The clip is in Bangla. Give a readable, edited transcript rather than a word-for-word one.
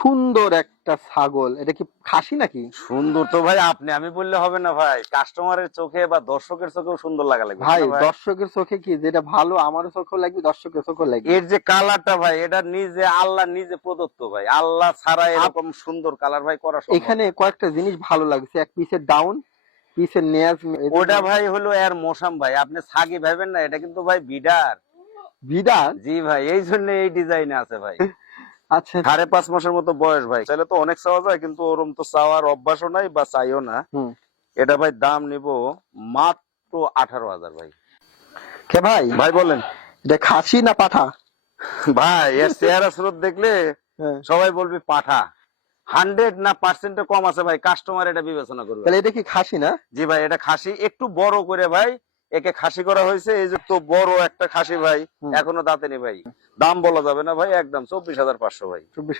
সুন্দর একটা ছাগল, এটা কি খাসি নাকি? সুন্দর তো ভাই আমি বললে হবে না ভাই, কাস্টমারের চোখে বা দর্শকের চোখেও সুন্দর লাগা লাগবে ভাই না ভাই? দর্শকের চোখে কি যেটা ভালো আমারও চোখেও লাগবে, দর্শকের চোখেও লাগবে। এর যে কালারটা ভাই, এটা নিজে আল্লাহ নিজে প্রদত্ত ভাই, আল্লাহ ছাড়া এরকম সুন্দর কালার ভাই করা সম্ভব এখানে না। কয়েকটা জিনিস ভালো লাগছে, এক পিসের ডাউন, পিসের নেজ। ওটা ভাই হলো এর মশাম ভাই, আপনি ছাগি ভাবেন না, এটা কিন্তু ভাই বিডার। বিডার। জি ভাই, এই জন্য এই ডিজাইনে আছে ভাই। আচ্ছা 5.5 মাসের মতো বয়স ভাই, চাইলে তো অনেক চাওয়া যায়, কিন্তু ওরম তো চাওয়ার অভ্যাসও নাই বা চাইও না। হুম। এটা ভাই দাম নিব মাত্র 18,000 ভাই। কে ভাই? ভাই বলেন। এটা খাসি না পাঠা? ভাই এর চেহারা স্রোত দেখলে হ্যাঁ। সবাই বলবে পাঠা। 100 না পার্সেন্টে কম আছে ভাই, কাস্টমার এটা বিবেচনা করবে। তাহলে এটা কি খাসি না? জি ভাই, এটা খাসি, একটু বড় করে ভাই একে খাসি করা হয়েছে। এই যে তো বড় একটা খাসি ভাই, এখনো দাঁতে নেই ভাই। দাম বলা যাবে না ভাই, একদম 24,500 ভাই। 24